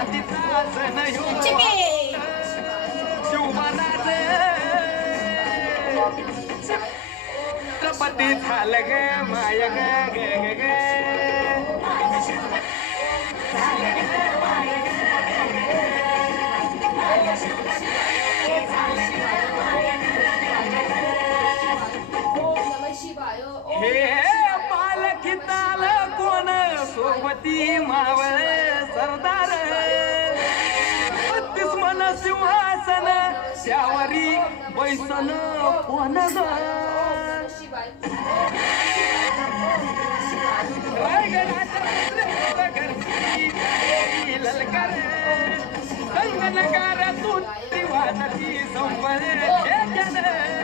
मातीचा सण ह्यो शिवबानाचे छत्रपती झालं ग माय ग ग ग ग हे पालखी ताल कोण सोबती मावळ सरदार 32 मन सिंहासन त्यावरी बैसन कोण ग ललकार संगनकार तू वाजती संपले